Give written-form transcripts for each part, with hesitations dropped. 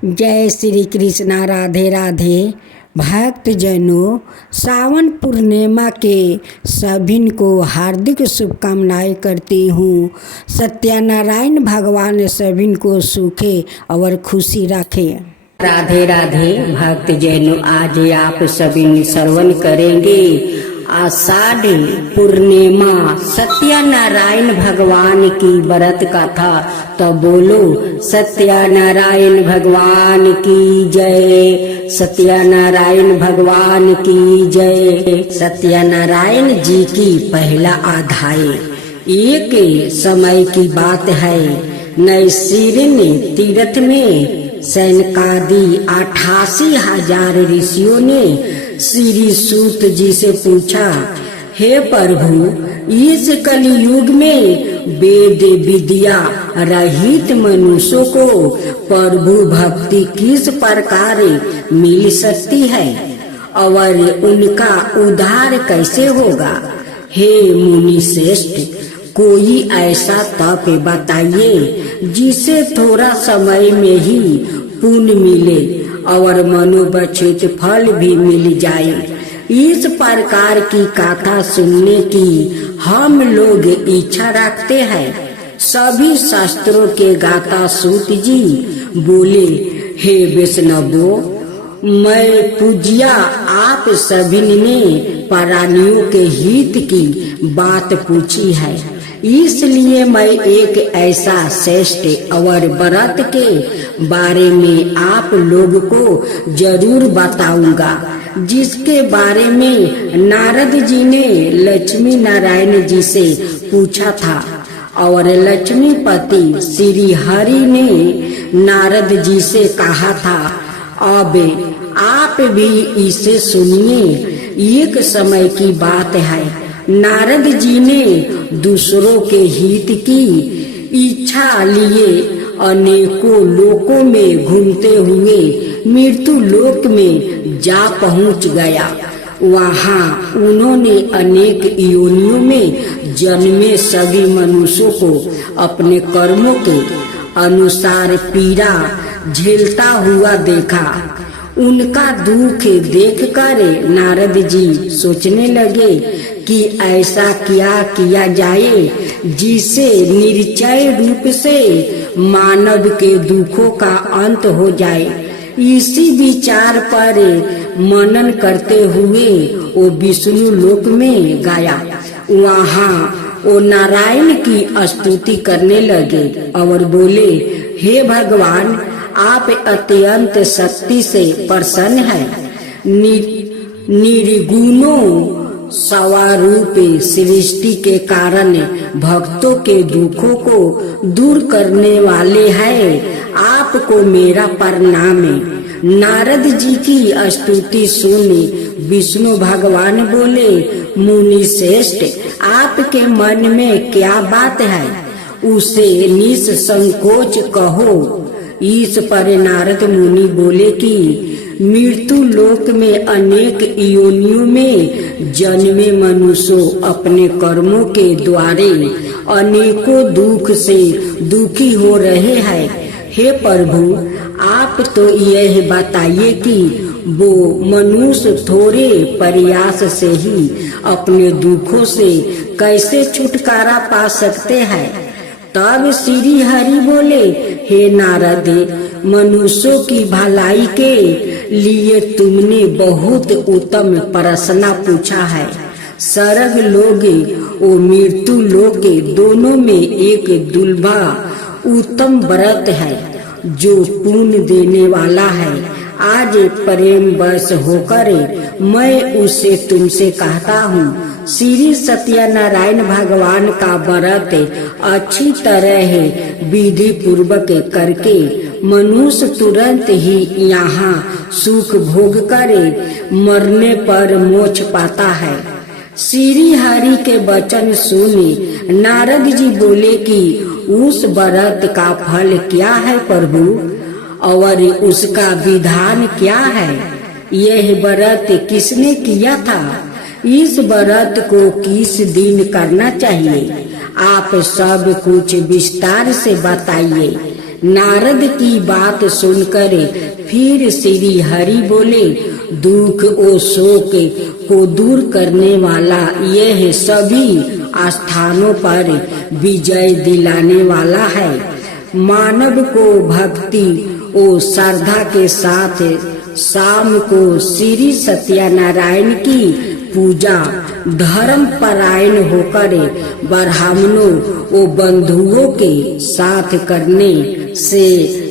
जय श्री कृष्णा। राधे राधे। भक्त जनों, सावन पूर्णिमा के सभी को हार्दिक शुभकामनाएं करती हूँ। सत्यनारायण भगवान सभी को सुखे और खुशी रखे। राधे राधे। भक्त जनों, आज आप सभी श्रवण करेंगे आषाढ़ पूर्णिमा सत्यनारायण भगवान की व्रत कथा। तो बोलो सत्यनारायण भगवान की जय, सत्यनारायण भगवान की जय। सत्यनारायण जी की पहला अध्याय। एक समय की बात है, नैसिरन तीर्थ में सैनकादि 88,000 ऋषियों ने श्री सूत जी से पूछा, हे प्रभु, इस कलयुग में वेद विद्या रहित मनुष्यों को प्रभु भक्ति किस प्रकार मिल सकती है और उनका उद्धार कैसे होगा? हे मुनि श्रेष्ठ, कोई ऐसा तप बताइए जिसे थोड़ा समय में ही पुण्य मिले और मनोवांछित फल भी मिल जाए। इस प्रकार की कथा सुनने की हम लोग इच्छा रखते हैं। सभी शास्त्रों के गाता सूत जी बोले, हे वैष्णवों, मैं पूज्या आप सभी ने प्राणियों के हित की बात पूछी है, इसलिए मैं एक ऐसा श्रेष्ठ और व्रत के बारे में आप लोग को जरूर बताऊंगा, जिसके बारे में नारद जी ने लक्ष्मी नारायण जी से पूछा था और लक्ष्मीपति श्री हरि ने नारद जी से कहा था, अब आप भी इसे सुनिए। एक समय की बात है, नारद जी ने दूसरों के हित की इच्छा लिए अनेकों लोकों में घूमते हुए मृत्यु लोक में जा पहुंच गया। वहां उन्होंने अनेक योनियों में जन्मे सभी मनुष्यों को अपने कर्मों के अनुसार पीड़ा झेलता हुआ देखा। उनका दुख देखकर नारद जी सोचने लगे कि ऐसा क्या किया जाए जिससे निश्चय रूप से मानव के दुखों का अंत हो जाए। इसी विचार पर मनन करते हुए वो विष्णु लोक में गया। वहाँ वो नारायण की स्तुति करने लगे और बोले, हे भगवान, आप अत्यंत शक्ति से प्रसन्न हैं। निर्गुणों स्वरूप सृष्टि के कारण भक्तों के दुखों को दूर करने वाले हैं। आपको मेरा प्रणाम है। नारद जी की स्तुति सुनी विष्णु भगवान बोले, मुनि श्रेष्ठ, आपके मन में क्या बात है, उसे निसंकोच कहो। इस पर नारद मुनि बोले कि मृत्यु लोक में अनेक योनियों में जन्मे मनुष्यों अपने कर्मों के द्वारे अनेकों दुख से दुखी हो रहे हैं। हे प्रभु, आप तो यह बताइए कि वो मनुष्य थोड़े प्रयास से ही अपने दुखों से कैसे छुटकारा पा सकते हैं? तब श्री हरि बोले, हे नारद, मनुष्यों की भलाई के लिए तुमने बहुत उत्तम प्रश्न पूछा है। स्वर्ग लोग और मृत्यु लोक दोनों में एक दुर्लभ उत्तम व्रत है जो पुण्य देने वाला है। आज प्रेम वश होकर मैं उसे तुमसे कहता हूँ। श्री सत्यनारायण भगवान का व्रत अच्छी तरह विधि पूर्वक करके मनुष्य तुरंत ही यहाँ सुख भोग करे मरने पर मोक्ष पाता है। श्री हरि के वचन सुने नारद जी बोले कि उस व्रत का फल क्या है प्रभु, और उसका विधान क्या है? यह व्रत किसने किया था? इस व्रत को किस दिन करना चाहिए? आप सब कुछ विस्तार से बताइए। नारद की बात सुनकर फिर श्री हरि बोले, दुख और शोक को दूर करने वाला यह सभी स्थानों पर विजय दिलाने वाला है। मानव को भक्ति और श्रद्धा के साथ शाम को श्री सत्यनारायण की पूजा धर्म परायण होकर ब्राह्मणों और बंधुओं के साथ करने से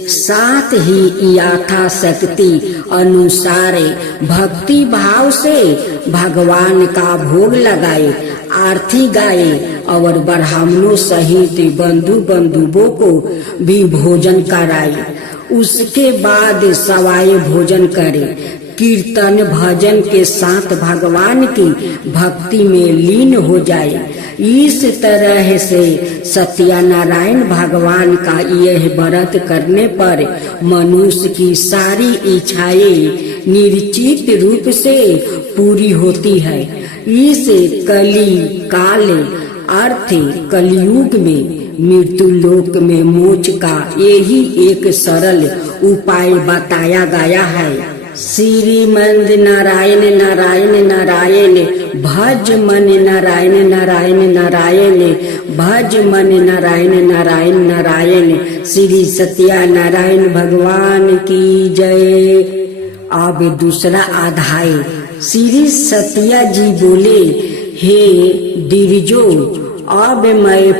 साथ ही यथाशक्ति अनुसार भक्ति भाव से भगवान का भोग लगाए, आरती गाए और ब्राह्मणों सहित बंधुओं को भी भोजन कराए। उसके बाद सवाए भोजन करे, कीर्तन भजन के साथ भगवान की भक्ति में लीन हो जाए। इस तरह से सत्यनारायण भगवान का यह व्रत करने पर मनुष्य की सारी इच्छाएं निश्चित रूप से पूरी होती है। इस कली काल अर्थ कलयुग में मृत्यु लोक में मोक्ष का यही एक सरल उपाय बताया गया है। श्रीमंद नारायण नारायण नारायण भज मन नारायण नारायण नारायण भज मन नारायण नारायण नारायण। श्री सत्यनारायण भगवान की जय। अब दूसरा अध्याय। श्री सत्या जी बोले, हे दिरजो, अब मैं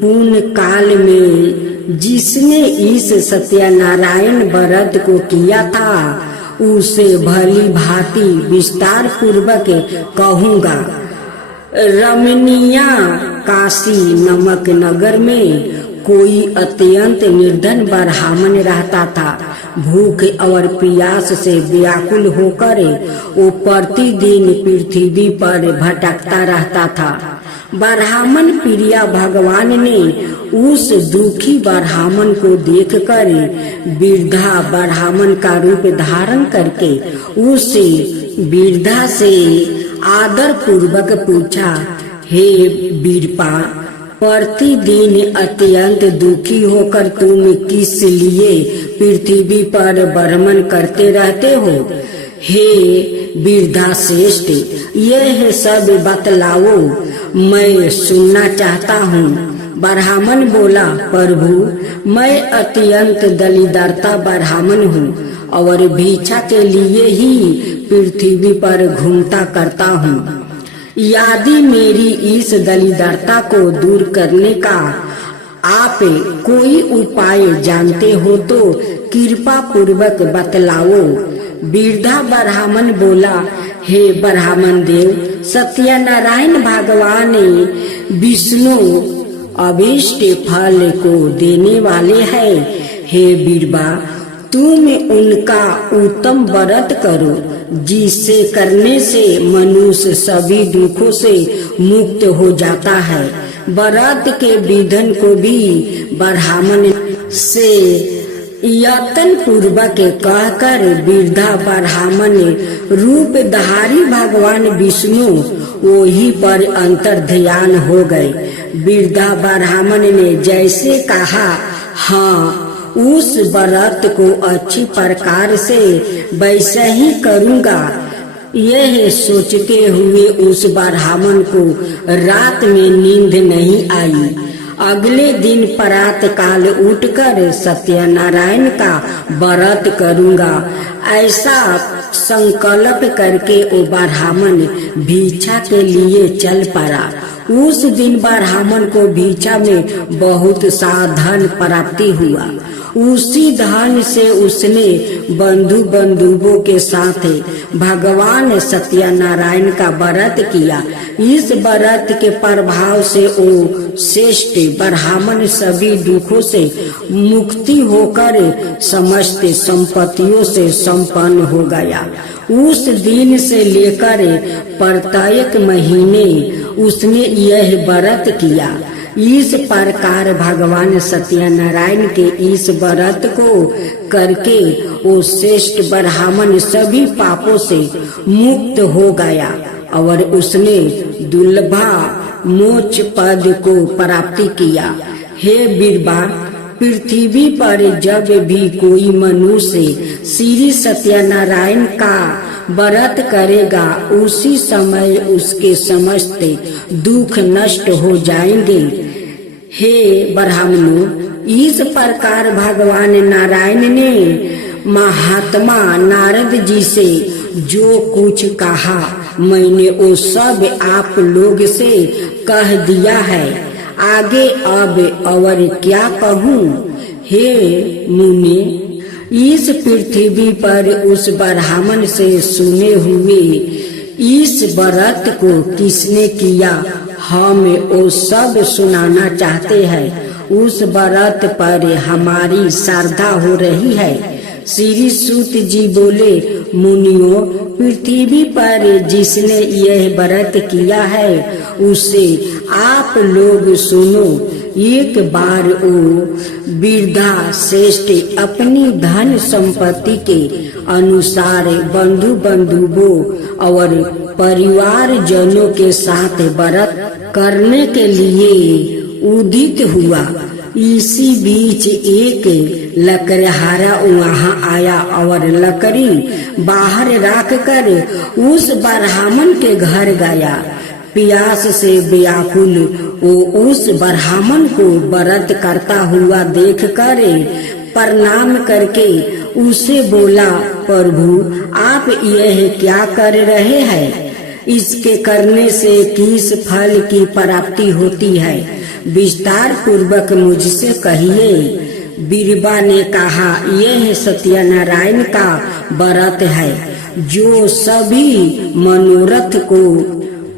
पूर्ण काल में जिसने इस सत्यनारायण व्रत को किया था उसे भली भांति विस्तार पूर्वक कहूँगा। रमणीय काशी नामक नगर में कोई अत्यंत निर्धन ब्राह्मण रहता था। भूख और प्यास से व्याकुल होकर वो प्रतिदिन पृथ्वी पर भटकता रहता था। ब्राह्मण प्रिया भगवान ने उस दुखी ब्राह्मण को देखकर वृद्धा ब्राह्मण का रूप धारण करके उस वृद्धा से आदर पूर्वक पूछा, हे वीरपा, प्रतिदिन अत्यंत दुखी होकर तुम किस लिए पृथ्वी पर भ्रमण करते रहते हो? हे वृद्धा श्रेष्ठ, यह सब बतलाओ, मैं सुनना चाहता हूँ। ब्राह्मण बोला, प्रभु, मैं अत्यंत दलिद्रता ब्राह्मण हूँ और भिक्षा के लिए ही पृथ्वी पर घूमता करता हूँ। यदि मेरी इस दलिद्रता को दूर करने का आप कोई उपाय जानते हो तो कृपा पूर्वक बतलाओ। वृद्धा ब्राह्मण बोला, हे ब्राह्मण देव, सत्यनारायण भगवान विष्णु अभीष्ट फल को देने वाले हैं। हे वीरबा, तुम उनका उत्तम व्रत करो, जिसे करने से मनुष्य सभी दुखों से मुक्त हो जाता है। व्रत के विधान को भी ब्राह्मण से यत्न पूर्वक कहकर वृद्धा ब्राह्मण रूपधारी भगवान विष्णु वही पर अंतर ध्यान हो गए। वृद्धा ब्राह्मण ने जैसे कहा, हाँ, उस व्रत को अच्छी प्रकार से वैसे ही करूँगा। यह सोचते हुए उस ब्राह्मण को रात में नींद नहीं आई। अगले दिन प्रात काल उठकर सत्यनारायण का व्रत करूँगा, ऐसा संकल्प करके वो ब्राह्मण भिक्षा के लिए चल पड़ा। उस दिन ब्राह्मण को भिक्षा में बहुत सा धन प्राप्ति हुआ। उसी धन से उसने बंधुओं के साथ भगवान सत्यनारायण का व्रत किया। इस व्रत के प्रभाव से वो श्रेष्ठ ब्राह्मण सभी दुखों से मुक्ति होकर समस्त संपत्तियों से संपन्न हो गया। उस दिन से लेकर प्रत्येक महीने उसने यह व्रत किया। इस प्रकार भगवान सत्यनारायण के इस व्रत को करके वो श्रेष्ठ ब्राह्मण सभी पापों से मुक्त हो गया और उसने दुर्लभ मोक्ष पद को प्राप्ति किया। हे वीरबा, पृथ्वी पर जब भी कोई मनुष्य श्री सत्यनारायण का व्रत करेगा उसी समय उसके समस्त दुख नष्ट हो जाएंगे। हे ब्राह्मणों, इस प्रकार भगवान नारायण ने महात्मा नारद जी से जो कुछ कहा मैंने वो सब आप लोग से कह दिया है। आगे अब और क्या कहूँ। हे मुनि, इस पृथ्वी पर उस ब्राह्मण से सुने हुए इस व्रत को किसने किया हम वो सब सुनाना चाहते हैं। उस व्रत पर हमारी श्रद्धा हो रही है। श्री सूत जी बोले, मुनियों, पृथ्वी पर जिसने यह व्रत किया है उसे आप लोग सुनो। एक बार वो वृद्धा श्रेष्ठ अपनी धन संपत्ति के अनुसार बंधु बंधुओं और परिवार जनों के साथ व्रत करने के लिए उदित हुआ। इसी बीच एक लकड़हारा वहाँ आया और लकड़ी बाहर रख कर उस ब्राह्मण के घर गया। प्यास से व्याकुल वो उस ब्राह्मण को व्रत करता हुआ देख कर प्रणाम करके उसे बोला, प्रभु आप यह क्या कर रहे हैं? इसके करने से किस फल की प्राप्ति होती है? विस्तार पूर्वक मुझसे कहिए। बीरबा ने कहा, यह सत्यनारायण का व्रत है जो सभी मनोरथ को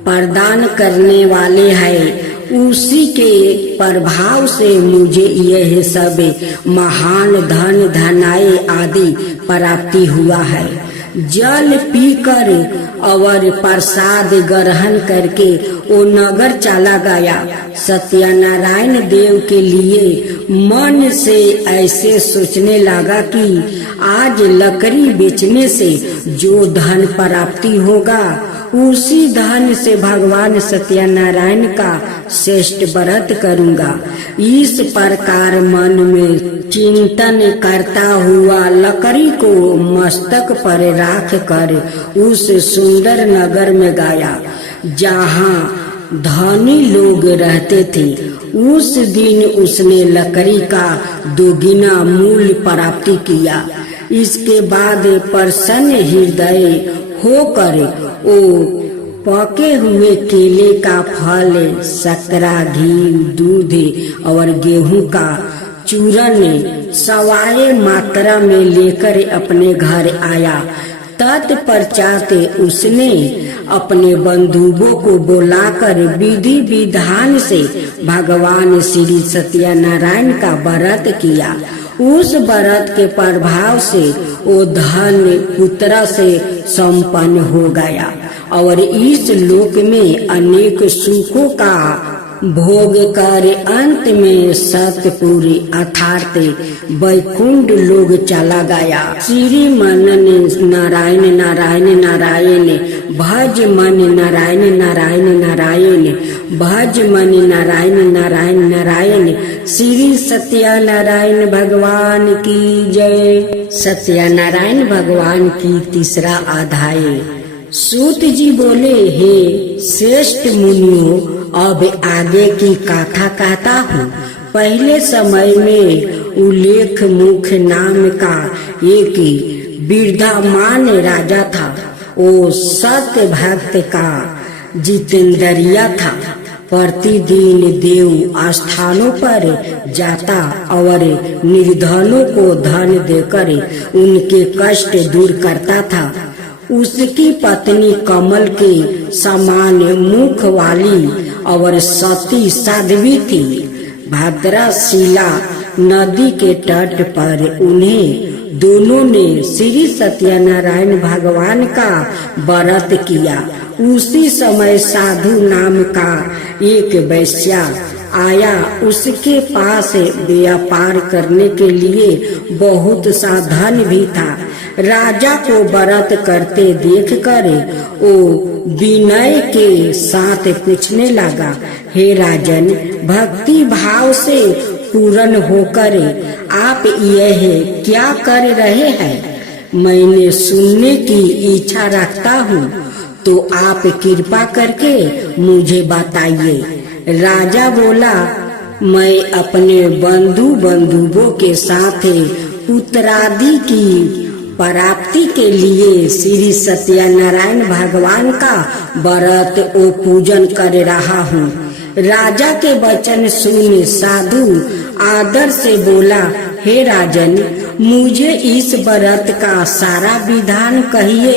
प्रदान करने वाले हैं। उसी के प्रभाव से मुझे यह सब महान धन धनाए आदि प्राप्ति हुआ है। जल पीकर और प्रसाद ग्रहण करके वो नगर चला गया। सत्यनारायण देव के लिए मन से ऐसे सोचने लगा कि आज लकड़ी बेचने से जो धन प्राप्ति होगा उसी धन से भगवान सत्यनारायण का श्रेष्ठ व्रत करूंगा। इस प्रकार मन में चिंतन करता हुआ लकड़ी को मस्तक पर रख कर उस सुंदर नगर में गया जहाँ धनी लोग रहते थे। उस दिन उसने लकड़ी का दोगुना मूल्य प्राप्ति किया। इसके बाद प्रसन्न हृदय होकर वो पके हुए केले का फल, शक्करा, घी, दूध और गेहूं का चूरन सवाए मात्रा में लेकर अपने घर आया। तत्पश्चात उसने अपने बंधुओं को बुलाकर विधि विधान से भगवान श्री सत्यनारायण का व्रत किया। उस व्रत के प्रभाव से वो धन पुत्र से संपन्न हो गया और इस लोक में अनेक सुखों का भोग कर अंत में सतपुरी अर्थात वैकुंठ लोग चला गया। श्री मनन नारायण नारायण नारायण भज मन नारायण नारायण नारायण भज मन नारायण नारायण नारायण। श्री सत्यनारायण भगवान की जय। सत्यनारायण भगवान की तीसरा अध्याय। सूत जी बोले, हे श्रेष्ठ मुनियों, अब आगे की कथा कहता हूँ। पहले समय में उल्लेख मुख नाम का एक विद्वान राजा था। वो सत्य भक्त का जितेंद्रिया था। प्रतिदिन देव स्थानों पर जाता और निर्धनों को धन देकर उनके कष्ट दूर करता था। उसकी पत्नी कमल के समान मुख वाली और सती साध्वी थी। भद्रशिला नदी के तट पर उन्हें दोनों ने श्री सत्यनारायण भगवान का व्रत किया। उसी समय साधु नाम का एक वैश्या आया। उसके पास व्यापार करने के लिए बहुत सा धन भी था। राजा को व्रत करते देखकर वो विनय के साथ पूछने लगा, हे राजन, भक्ति भाव से पूर्ण होकर आप यह क्या कर रहे हैं? मैंने सुनने की इच्छा रखता हूँ, तो आप कृपा करके मुझे बताइए। राजा बोला, मैं अपने बंधुओं के साथ पुत्रादि की प्राप्ति के लिए श्री सत्यनारायण भगवान का व्रत और पूजन कर रहा हूँ। राजा के वचन सुन साधु आदर से बोला, हे राजन, मुझे इस व्रत का सारा विधान कहिए,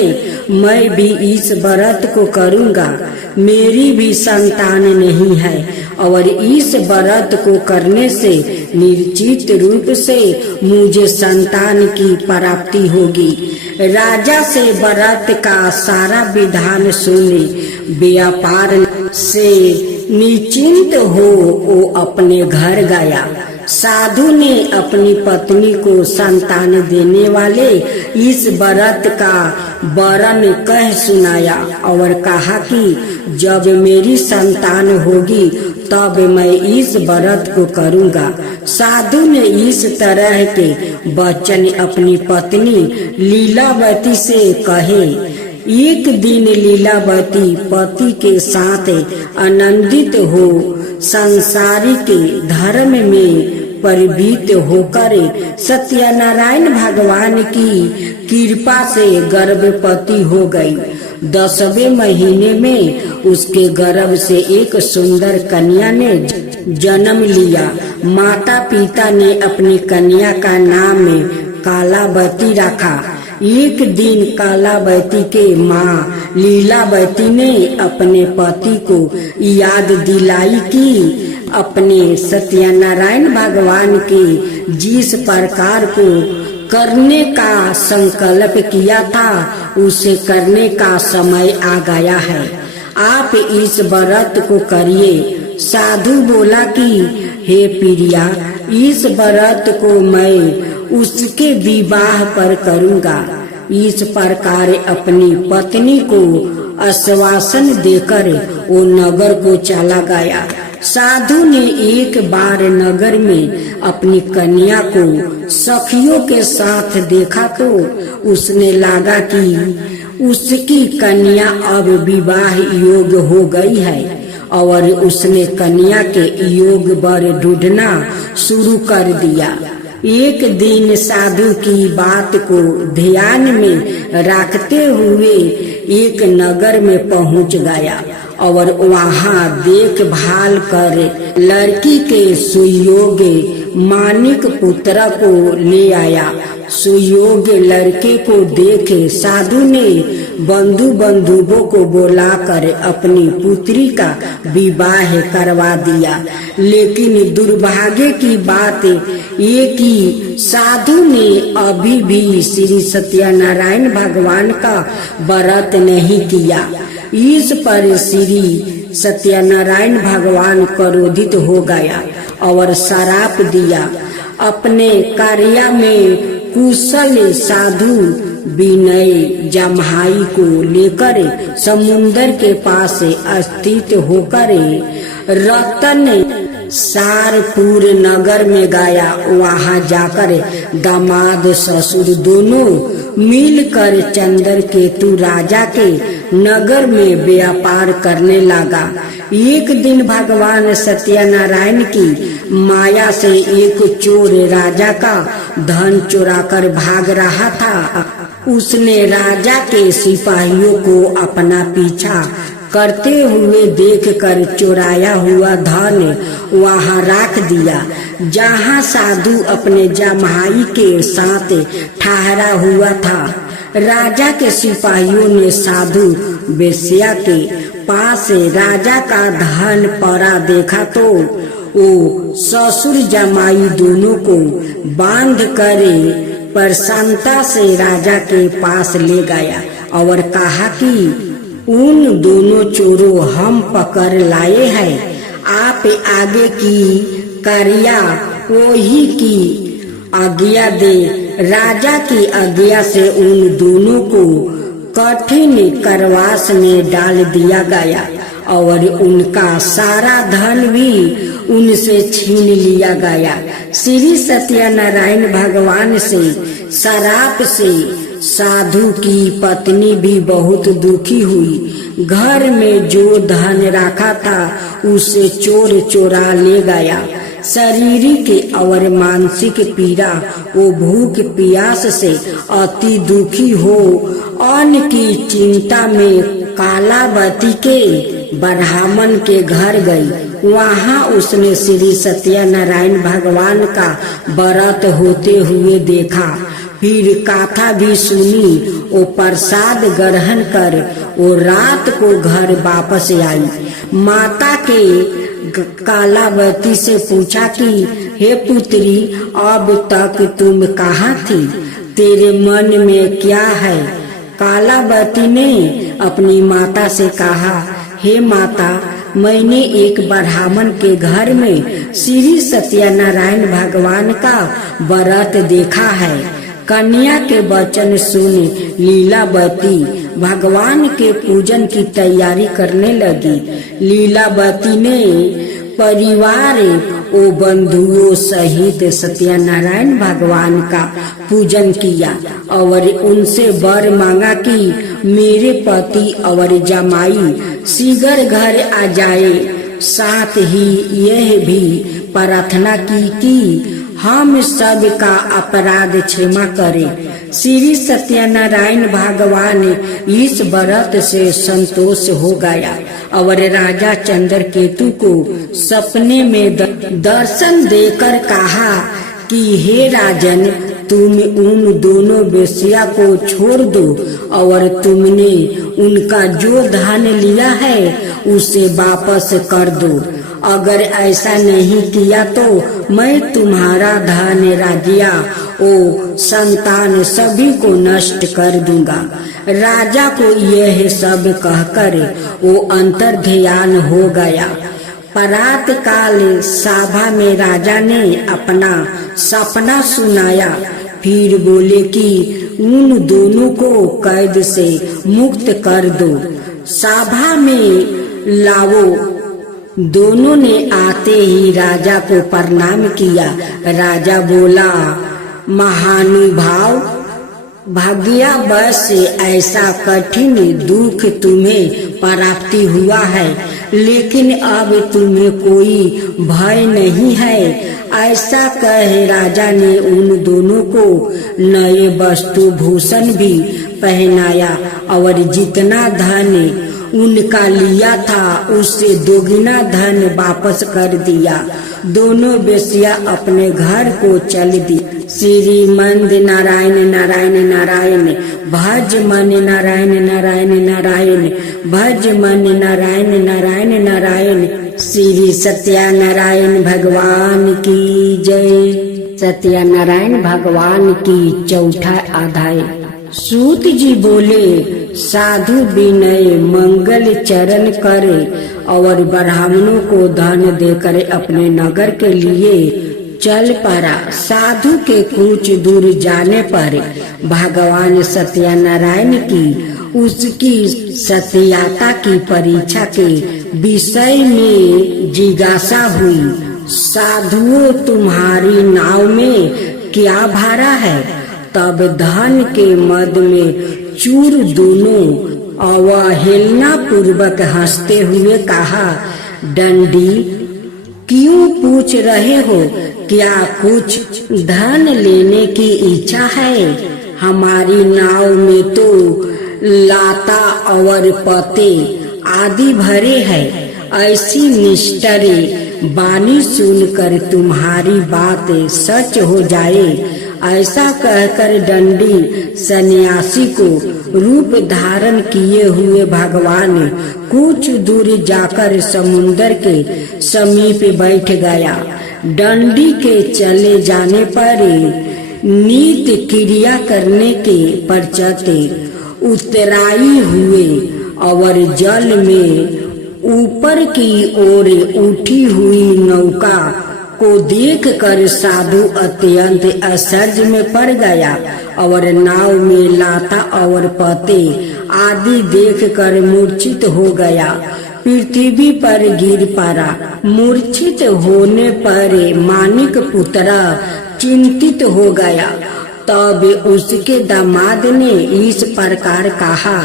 मैं भी इस व्रत को करूँगा। मेरी भी संतान नहीं है और इस व्रत को करने से निश्चित रूप से मुझे संतान की प्राप्ति होगी। राजा से व्रत का सारा विधान सुने व्यापार से निश्चिंत हो वो अपने घर गया। साधु ने अपनी पत्नी को संतान देने वाले इस व्रत का वर्णन कह सुनाया और कहा कि जब मेरी संतान होगी तब मैं इस व्रत को करूँगा। साधु ने इस तरह के वचन अपनी पत्नी लीलावती से कहे। एक दिन लीलावती पति के साथ आनंदित हो सांसारिक धर्म में परिवृत होकर सत्यनारायण भगवान की कृपा से गर्भवती हो गई। 10वें महीने में उसके गर्भ से एक सुंदर कन्या ने जन्म लिया। माता पिता ने अपनी कन्या का नाम कालावती रखा। एक दिन कालावती के माँ लीलावती ने अपने पति को याद दिलाई कि अपने सत्यनारायण भगवान के जिस प्रकार को करने का संकल्प किया था उसे करने का समय आ गया है। आप इस व्रत को करिए। साधु बोला कि हे प्रिया, इस व्रत को मैं उसके विवाह पर करूँगा। इस प्रकार अपनी पत्नी को आश्वासन देकर वो नगर को चला गया। साधु ने एक बार नगर में अपनी कन्या को सखियों के साथ देखा तो उसने लगा कि उसकी कन्या अब विवाह योग्य हो गई है और उसने कन्या के योग वर ढूंढना शुरू कर दिया। एक दिन साधु की बात को ध्यान में रखते हुए एक नगर में पहुंच गया और वहां देखभाल कर लड़की के सुयोग्य मानिक पुत्र को ले आया। सुयोग्य लड़के को देखे साधु ने बंधुओं को बुलाकर अपनी पुत्री का विवाह करवा दिया। लेकिन दुर्भाग्य की बात ये कि साधु ने अभी भी श्री सत्यनारायण भगवान का व्रत नहीं किया। इस पर श्री सत्यनारायण भगवान क्रोधित हो गया और श्राप दिया। अपने कार्य में कुशल साधु विनय जम्हाई को लेकर समुन्दर के पास स्थित होकर रतन सारपुर नगर में गया। वहां जाकर दामाद ससुर दोनों मिलकर चंद्रकेतु राजा के नगर में व्यापार करने लगा। एक दिन भगवान सत्यनारायण की माया से एक चोर राजा का धन चुराकर भाग रहा था। उसने राजा के सिपाहियों को अपना पीछा करते हुए देखकर चुराया हुआ धन वहां रख दिया जहां साधु अपने जमाई के साथ ठहरा हुआ था। राजा के सिपाहियों ने साधु वेश्या के पास राजा का धन पड़ा देखा तो वो ससुर जमाई दोनों को बांध कर प्रसन्नता से राजा के पास ले गया और कहा कि उन दोनों चोरों हम पकड़ लाए हैं। आप आगे की कार्य वही की आज्ञा दे। राजा की आज्ञा से उन दोनों को कठिन करवास में डाल दिया गया और उनका सारा धन भी उनसे छीन लिया गया। श्री सत्यनारायण भगवान से शराप से साधु की पत्नी भी बहुत दुखी हुई। घर में जो धन रखा था उसे चोर चोरा ले गया। शारीरिक और मानसिक पीड़ा, वो भूख प्यास से अति दुखी हो अन्न की चिंता में कालावती के ब्राह्मण के घर गई। वहाँ उसने श्री सत्यनारायण भगवान का व्रत होते हुए देखा। फिर कथा भी सुनी। वो प्रसाद ग्रहण कर वो रात को घर वापस आई। माता के कालावती से पूछा कि हे पुत्री, अब तक तुम कहाँ थी? तेरे मन में क्या है? कालावती ने अपनी माता से कहा, हे माता, मैंने एक ब्राह्मण के घर में श्री सत्यनारायण भगवान का व्रत देखा है। कन्या के वचन सुन लीलावती भगवान के पूजन की तैयारी करने लगी। लीलावती ने परिवार ओ बंधुओं सहित सत्यनारायण भगवान का पूजन किया और उनसे वर मांगा कि मेरे पति और जमाई शीघ्र घर आ जाए। साथ ही यह भी प्रार्थना की कि हम सब का अपराध क्षमा करें। श्री सत्यनारायण भगवान इस व्रत से संतोष हो गया और राजा चंद्रकेतु को सपने में दर्शन देकर कहा कि हे राजन, तुम उन दोनों वेश्या को छोड़ दो और तुमने उनका जो धन लिया है उसे वापस कर दो। अगर ऐसा नहीं किया तो मैं तुम्हारा धन, राज्य ओ संतान सभी को नष्ट कर दूंगा। राजा को यह सब कहकर वो अंतर्ध्यान हो गया। प्रात काल सभा में राजा ने अपना सपना सुनाया। फिर बोले कि उन दोनों को कैद से मुक्त कर दो, सभा में लाओ। दोनों ने आते ही राजा को प्रणाम किया। राजा बोला, महानुभाव, भाग्यवश ऐसा कठिन दुख तुम्हें प्राप्ति हुआ है, लेकिन अब तुम्हें कोई भय नहीं है। ऐसा कह राजा ने उन दोनों को नए वस्तु भूषण भी पहनाया और जितना धन उनका लिया था उससे दोगुना धन वापस कर दिया। दोनों वेश्या अपने घर को चल दी। श्रीमंद नारायण नारायण नारायण, भज मन नारायण नारायण नारायण, भज मन नारायण नारायण नारायण। श्री सत्यनारायण भगवान की जय। सत्यनारायण भगवान की चौथा अध्याय। सूत जी बोले, साधु विनय मंगल चरण करे और ब्राह्मणों को धन देकर अपने नगर के लिए चल पड़ा। साधु के कुछ दूर जाने पर भगवान सत्यनारायण की उसकी सत्यता की परीक्षा के विषय में जिज्ञासा हुई। साधुओं, तुम्हारी नाव में क्या भारा है? तब धन के मद में चूर दोनों अवहेलना पूर्वक हंसते हुए कहा, डंडी, क्यों पूछ रहे हो? क्या कुछ धन लेने की इच्छा है? हमारी नाव में तो लाता और पते आदि भरे हैं। ऐसी निष्ठुर वाणी सुनकर तुम्हारी बात सच हो जाए, ऐसा कहकर दंडी सन्यासी को रूप धारण किए हुए भगवान कुछ दूर जाकर समुद्र के समीप बैठ गया। दंडी के चले जाने पर नित्य क्रिया करने के पश्चात उतराई हुए और जल में ऊपर की ओर उठी हुई नौका को देखकर साधु अत्यंत आश्चर्य में पड़ गया और नाव में लाता और पते आदि देखकर मूर्छित हो गया। पृथ्वी पर गिर पड़ा। मूर्छित होने पर मानिक पुत्र चिंतित हो गया। तब उसके दामाद ने इस प्रकार कहा,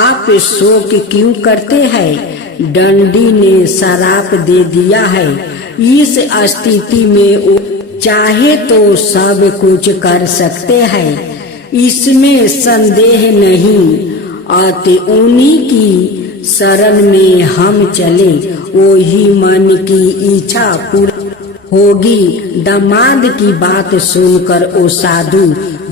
आप शोक क्यों करते हैं? डंडी ने श्राप दे दिया है। इस स्थिति में वो चाहे तो सब कुछ कर सकते हैं, इसमें संदेह नहीं। अतः उन्हीं की शरण में हम चले, वही मन की इच्छा पूरी होगी। दामाद की बात सुनकर वो साधु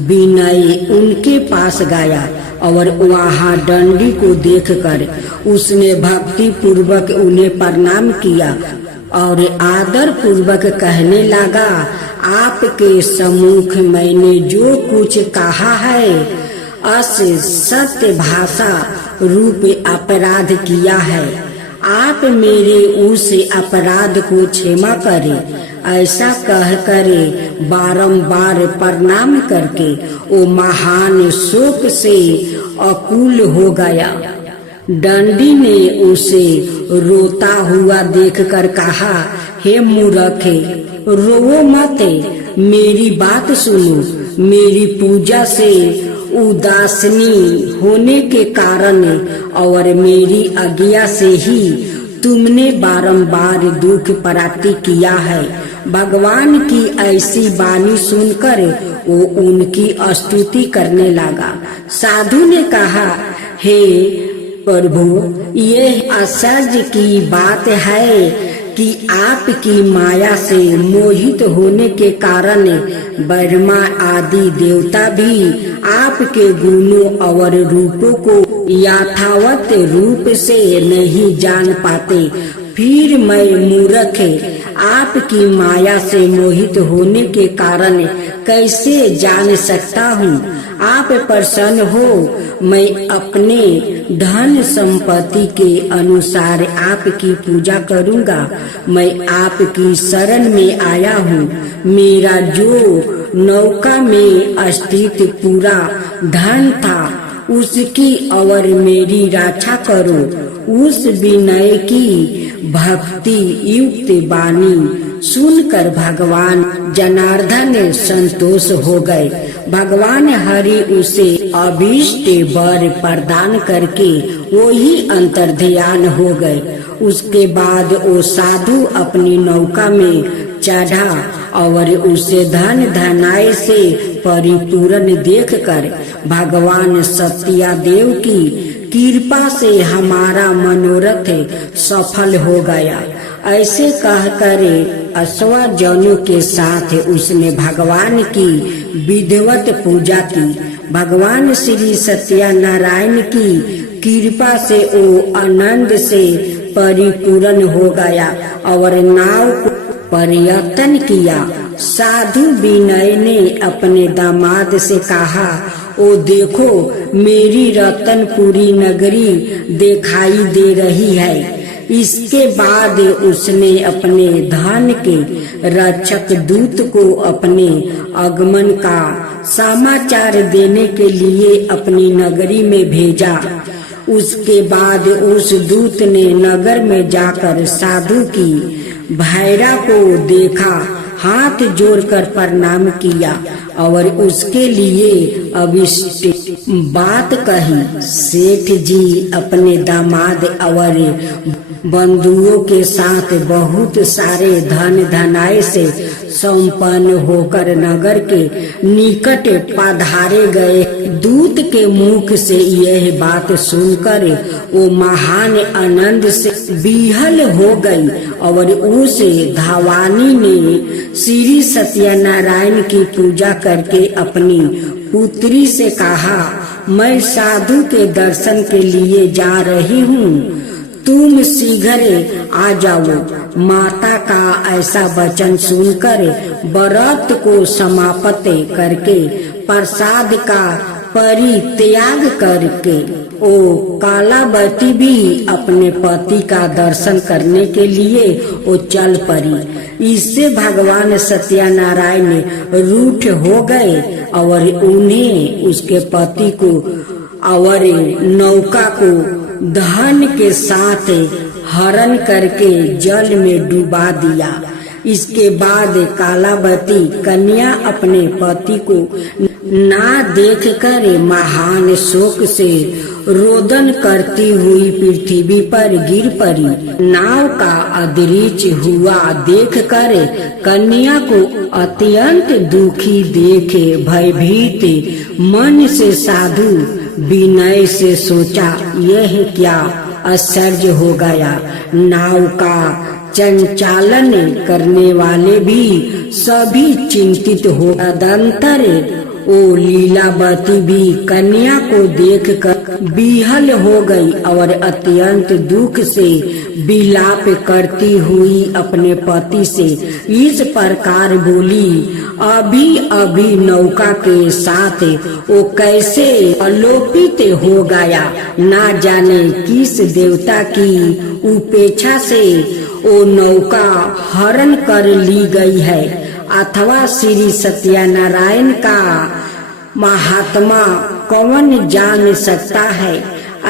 विनय उनके पास गया और वहाँ डंडी को देखकर उसने भक्ति पूर्वक उन्हें प्रणाम किया और आदर पूर्वक कहने लगा, आपके सम्मुख मैंने जो कुछ कहा है सत्य भाषा रूप अपराध किया है। आप मेरे उस अपराध को क्षमा करें। ऐसा कहकर बारंबार प्रणाम करके वो महान शोक से अकुल हो गया। डंडी ने उसे रोता हुआ देखकर कहा, हे मूर्ख, रोवो मत, मेरी बात सुनो। मेरी पूजा से उदासीनी होने के कारण और मेरी आज्ञा से ही तुमने बारंबार दुख प्राप्ति किया है। भगवान की ऐसी वाणी सुनकर वो उनकी स्तुति करने लगा। साधु ने कहा, हे प्रभु, यह आश्चर्य की बात है कि आपकी माया से मोहित होने के कारण ब्रह्मा आदि देवता भी आपके गुणों और रूपों को यथावत रूप से नहीं जान पाते। फिर मैं मूर्ख आपकी माया से मोहित होने के कारण कैसे जान सकता हूँ? आप प्रसन्न हो, मैं अपने धन संपत्ति के अनुसार आपकी पूजा करूँगा। मैं आपकी शरण में आया हूँ। मेरा जो नौका में स्थित पूरा धन था उसकी और मेरी रक्षा करो। उस विनय की भक्ति युक्त वाणी सुनकर भगवान जनार्दन संतोष हो गए। भगवान हरि उसे अभीष्ट वर प्रदान करके वही अंतर्ध्यान हो गए। उसके बाद वो साधु अपनी नौका में चढ़ा और उसे धन धनाय से परिपूर्ण देखकर भगवान सत्यादेव की कृपा से हमारा मनोरथ सफल हो गया। ऐसे कहकर अश्वजनों के साथ उसने भगवान की विधिवत पूजा की। भगवान श्री सत्यनारायण की कृपा से वो आनंद से परिपूर्ण हो गया और नाव को परिवर्तन किया। साधु विनय ने अपने दामाद से कहा, ओ देखो, मेरी रतनपुरी नगरी दिखाई दे रही है। इसके बाद उसने अपने धन के रक्षक दूत को अपने आगमन का समाचार देने के लिए अपनी नगरी में भेजा। उसके बाद उस दूत ने नगर में जाकर साधु की भैरा को देखा, हाथ जोड़कर प्रणाम किया और उसके लिए अभिष्ट बात कही। सेठ जी अपने दामाद और बंधुओं के साथ बहुत सारे धन धनाय से संपन्न होकर नगर के निकट पधारे गए। दूत के मुख से यह बात सुनकर वो महान आनंद से विहल हो गई और उस धावानी ने श्री सत्यनारायण की पूजा करके अपनी पुत्री से कहा, मैं साधु के दर्शन के लिए जा रही हूँ, तुम शीघ्र आ जाओ। माता का ऐसा वचन सुनकर व्रत को समाप्त करके प्रसाद का परित्याग करके ओ कालावती भी अपने पति का दर्शन करने के लिए वो चल पड़ी। इससे भगवान सत्यनारायण रूठ हो गए और उन्हें उसके पति को और नौका को धन के साथ हरण करके जल में डुबा दिया। इसके बाद कालावती कन्या अपने पति को ना देखकर महान शोक से रोदन करती हुई पृथ्वी पर गिर पड़ी। नाव का अदृश्य हुआ देखकर कन्या को अत्यंत दुखी देखे भयभीत मन से साधु विनय से सोचा, यह क्या आश्चर्य हो गया। नाव का संचालन करने वाले भी सभी चिंतित हो। तदंतर ओ लीलावती भी कन्या को देखकर विहल हो गई और अत्यंत दुख से विलाप करती हुई अपने पति से इस प्रकार बोली, अभी अभी नौका के साथ वो कैसे अलोपित हो गया। ना जाने किस देवता की उपेक्षा से वो नौका हरण कर ली गई है, अथवा श्री सत्यनारायण का महात्मा कौन जान सकता है।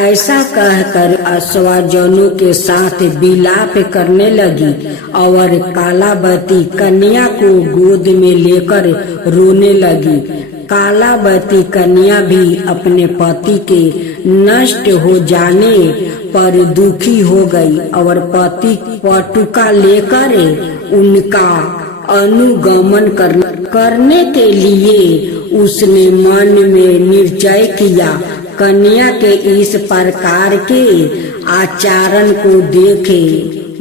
ऐसा कहकर अश्वजनों के साथ विलाप करने लगी और कालावती कन्या को गोद में लेकर रोने लगी। कालावती कन्या भी अपने पति के नष्ट हो जाने पर दुखी हो गई और पति पटुका लेकर उनका अनुगमन करने के लिए उसने मन में निश्चय किया। कन्या के इस प्रकार के आचरण को देखे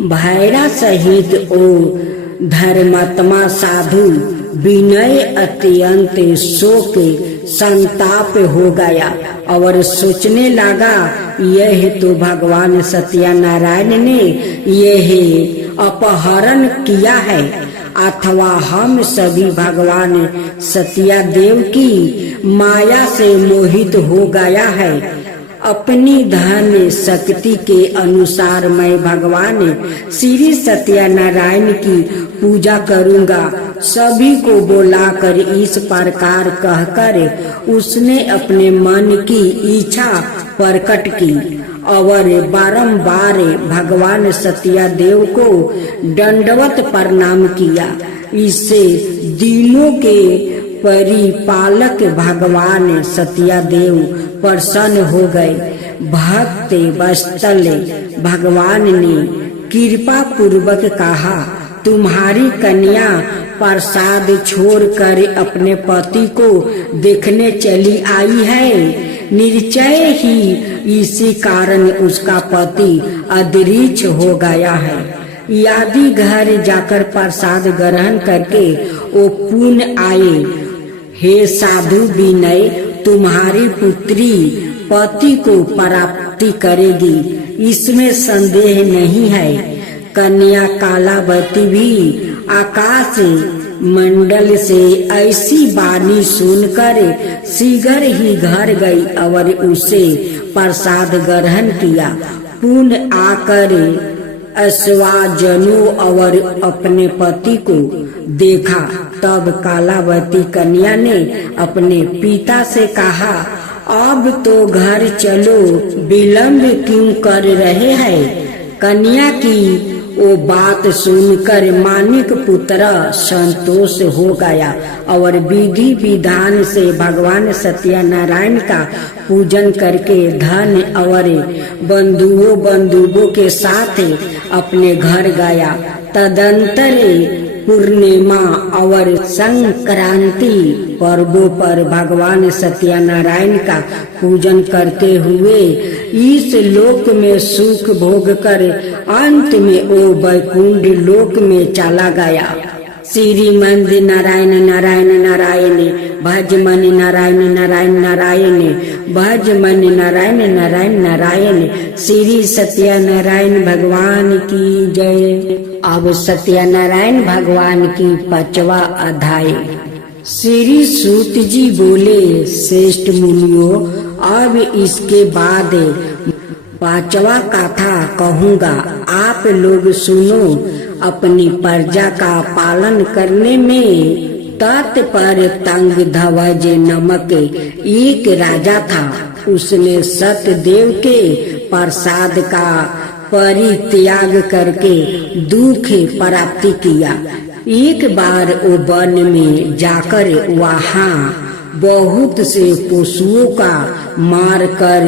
भैरा सहित ओ धर्मात्मा साधु विनय अत्यंत शोक संताप हो गया और सोचने लगा, यह तो भगवान सत्यनारायण ने यह अपहरण किया है, अथवा हम सभी भगवान सत्यादेव की माया से मोहित हो गया है। अपनी धन शक्ति के अनुसार मैं भगवान श्री सत्यनारायण की पूजा करूंगा। सभी को बुलाकर इस प्रकार कहकर उसने अपने मन की इच्छा प्रकट की और बारंबार भगवान सत्यादेव को दंडवत प्रणाम किया। इससे दिनों के परिपालक भगवान सत्यादेव प्रसन्न हो गए। भक्त वत्सल भगवान ने कृपा पूर्वक कहा, तुम्हारी कन्या प्रसाद छोड़कर अपने पति को देखने चली आई है। निश्चय ही इसी कारण उसका पति अदृश्य हो गया है। यदि घर जाकर प्रसाद ग्रहण करके वो पुण्य आए। हे साधु विनय, तुम्हारी पुत्री पति को प्राप्ति करेगी, इसमें संदेह नहीं है। कन्या कालावती भी आकाश मंडल से ऐसी वाणी सुनकर शीघ्र ही घर गई और उसे प्रसाद ग्रहण किया। पुण्य आकर अश्वजनों और अपने पति को देखा। तब कालावती कन्या ने अपने पिता से कहा, अब तो घर चलो, विलंब क्यों कर रहे हैं। कन्या की वो बात सुनकर मानिक पुत्र संतोष हो गया और विधि विधान से भगवान सत्यनारायण का पूजन करके धन और बंधुओं के साथ अपने घर गया। तदंतर पूर्णिमा और संक्रांति पर्वों पर भगवान सत्यनारायण का पूजन करते हुए इस लोक में सुख भोग कर अंत में वो वैकुंठ लोक में चला गया। श्रीमंद नारायण नारायण नारायण भज मन नारायण नारायण नारायण भज मन नारायण नारायण नारायण। श्री सत्यनारायण भगवान की जय। अब सत्यनारायण भगवान की 5वां अध्याय। श्री सूत जी बोले, श्रेष्ठ मुनियों, अब इसके बाद 5वां कथा कहूँगा, आप लोग सुनो। अपनी प्रजा का पालन करने में तत्पर तंग ध्वज नामक एक राजा था। उसने सत्यदेव के प्रसाद का परित्याग करके दुख प्राप्ति किया। एक बार वो वन में जाकर वहाँ बहुत से पशुओं का मार कर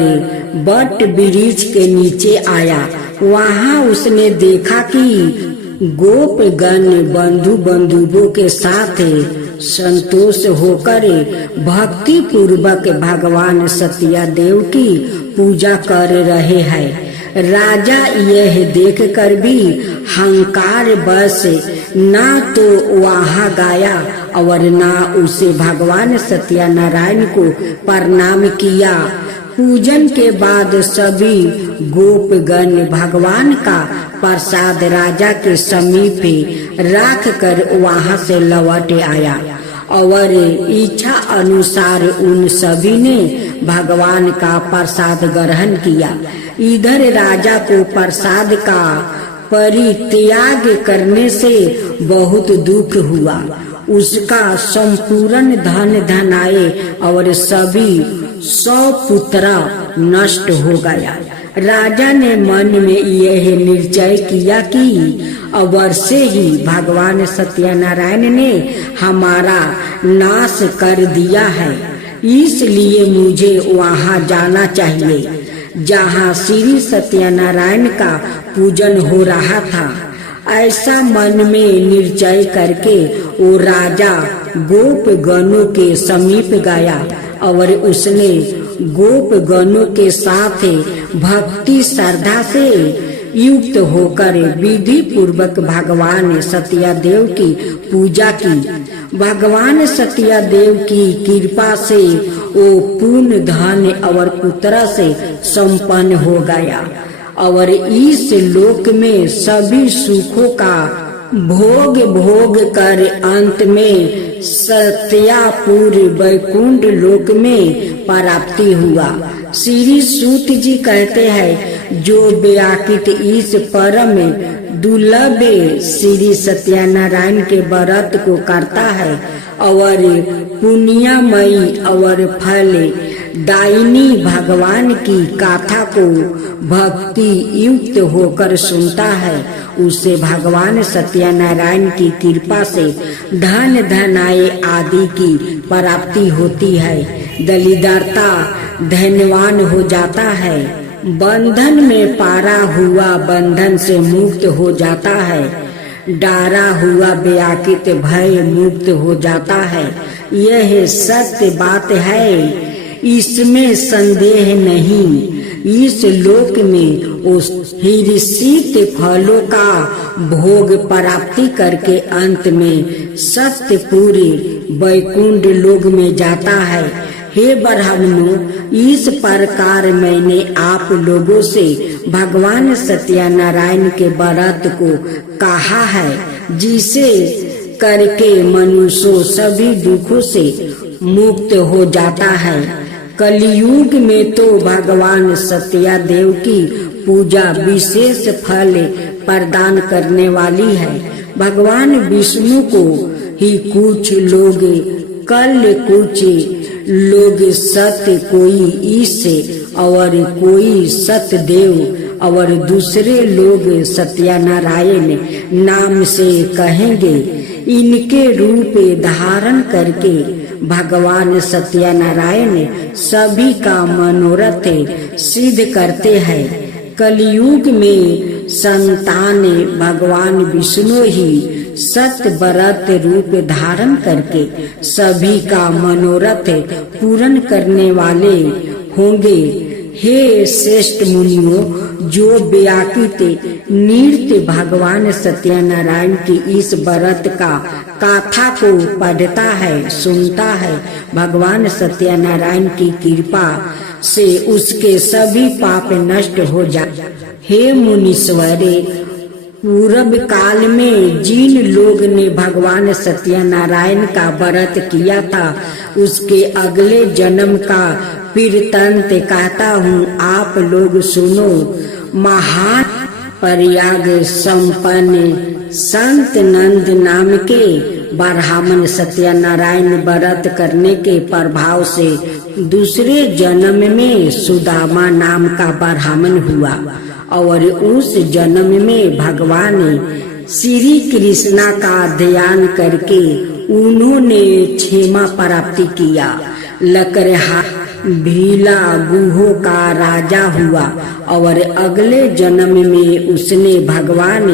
बट वृक्ष के नीचे आया। वहाँ उसने देखा कि गोपगण बंधु बंधुओं के साथ संतोष होकर भक्ति पूर्वक भगवान सत्यादेव की पूजा कर रहे हैं। राजा यह देखकर भी हंकार बस ना तो वहाँ गया और ना उसे भगवान सत्यनारायण को प्रणाम किया। पूजन के बाद सभी गोपगण भगवान का प्रसाद राजा के समीप रख कर वहाँ से लौट आया और इच्छा अनुसार उन सभी ने भगवान का प्रसाद ग्रहण किया। इधर राजा को प्रसाद का परित्याग करने से बहुत दुख हुआ। उसका संपूर्ण धन धनाए और सभी 100 पुत्र नष्ट हो गया। राजा ने मन में यह निश्चय किया कि अवश्य ही भगवान सत्यनारायण ने हमारा नाश कर दिया है, इसलिए मुझे वहाँ जाना चाहिए जहाँ श्री सत्यनारायण का पूजन हो रहा था। ऐसा मन में निश्चय करके वो राजा गोपगणों के समीप गया और उसने गोपगणों के साथ भक्ति श्रद्धा से युक्त होकर विधि पूर्वक भगवान सत्यादेव की पूजा की। भगवान सत्यादेव की कृपा से वो पूर्ण धन और पुत्र से संपन्न हो गया और इस लोक में सभी सुखों का भोग कर अंत में सत्यापुर वैकुंठ लोक में प्राप्ति हुआ। श्री सूत जी कहते हैं, जो व्याकृत इस परम दुर्लभ श्री सत्यनारायण के व्रत को करता है और पुण्यमयी और फल दायिनी भगवान की गाथा को भक्ति युक्त होकर सुनता है, उसे भगवान सत्यनारायण की कृपा से धन धनाए आदि की प्राप्ति होती है। दलिद्रता धनवान हो जाता है, बंधन में पारा हुआ बंधन से मुक्त हो जाता है, डारा हुआ व्याकृत भय मुक्त हो जाता है। यह सत्य बात है, इसमें संदेह नहीं। इस लोक में उस शीत फलों का भोग प्राप्ति करके अंत में सत्य पूरे वैकुंठ लोक में जाता है। हे ब्राह्मणों, इस प्रकार मैंने आप लोगों से भगवान सत्यनारायण के व्रत को कहा है, जिसे करके मनुष्य सभी दुखों से मुक्त हो जाता है। कलयुग में तो भगवान सत्यादेव की पूजा विशेष फल प्रदान करने वाली है। भगवान विष्णु को ही कुछ लोग कल, कुछ लोग सत्य, कोई ईश और कोई सत्यदेव और दूसरे लोग सत्यनारायण नाम से कहेंगे। इनके रूप धारण करके भगवान सत्यनारायण सभी का मनोरथ सिद्ध करते हैं। कलयुग में संतान भगवान विष्णु ही सत्य व्रत रूप धारण करके सभी का मनोरथ पूर्ण करने वाले होंगे। हे श्रेष्ठ मुनियों, जो व्याकृत नृत्य भगवान सत्यनारायण की इस व्रत का गाथा को पढ़ता है, सुनता है, भगवान सत्यनारायण की कृपा से उसके सभी पाप नष्ट हो जाए। हे मुनीश्वरे, पूर्व काल में जिन लोग ने भगवान सत्यनारायण का व्रत किया था, उसके अगले जन्म का वृत्तांत कहता हूँ, आप लोग सुनो। महान प्रयाग संपन्न संत नंद नाम के ब्राह्मण सत्यनारायण व्रत करने के प्रभाव से दूसरे जन्म में सुदामा नाम का ब्राह्मण हुआ और उस जन्म में भगवान श्री कृष्णा का ध्यान करके उन्होंने क्षेमा प्राप्ति किया। लकरहा भीला गुहो का राजा हुआ और अगले जन्म में उसने भगवान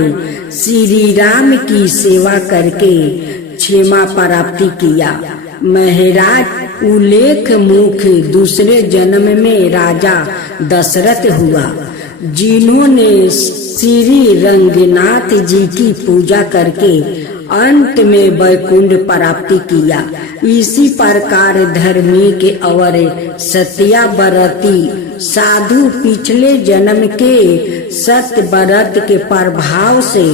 श्री राम की सेवा करके क्षेमा प्राप्ति किया। महाराज उल्लेख मुख दूसरे जन्म में राजा दशरथ हुआ, जिन्होंने श्री रंगनाथ जी की पूजा करके अंत में वैकुंठ प्राप्ति किया। इसी प्रकार धर्मी के और सत्याव्रती साधु पिछले जन्म के सत्य व्रत के प्रभाव से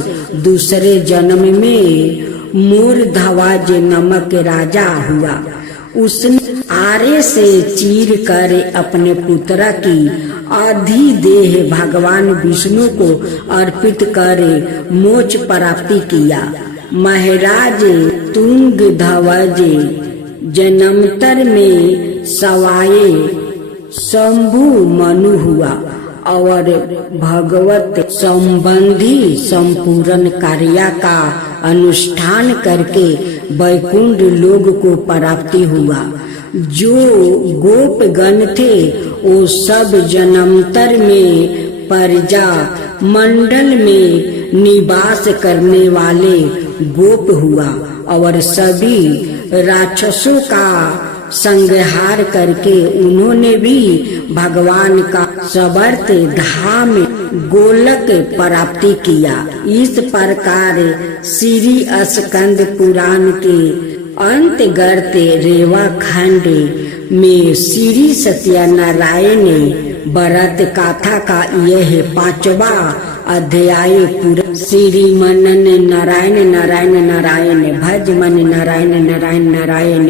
दूसरे जन्म में मूर्धध्वज नामक राजा हुआ। उसने आरे से चीर कर अपने पुत्र की अधिदेह भगवान विष्णु को अर्पित कर मोक्ष प्राप्ति किया। महाराज तुंगध्वज जन्मांतर में सवाए शंभु मनु हुआ और भगवत संबंधी संपूर्ण कार्य का अनुष्ठान करके वैकुंठ लोक को प्राप्ति हुआ। जो गोपगण थे वो सब जन्मांतर में प्रजा मंडल में निवास करने वाले गोप हुआ और सभी राक्षसों का संहार करके उन्होंने भी भगवान का समर्थ धाम गोलक प्राप्ति किया। इस प्रकार श्री स्कंद पुराण के अंतर्गत रेवा खंड में श्री सत्यनारायण व्रत कथा का यह 5वां अध्याय पूरा। श्री मनन नारायण नारायण नारायण भज मन नारायण नारायण नारायण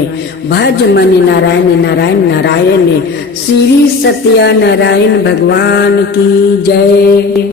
भज मन नारायण नारायण नारायण। श्री सत्यनारायण भगवान की जय।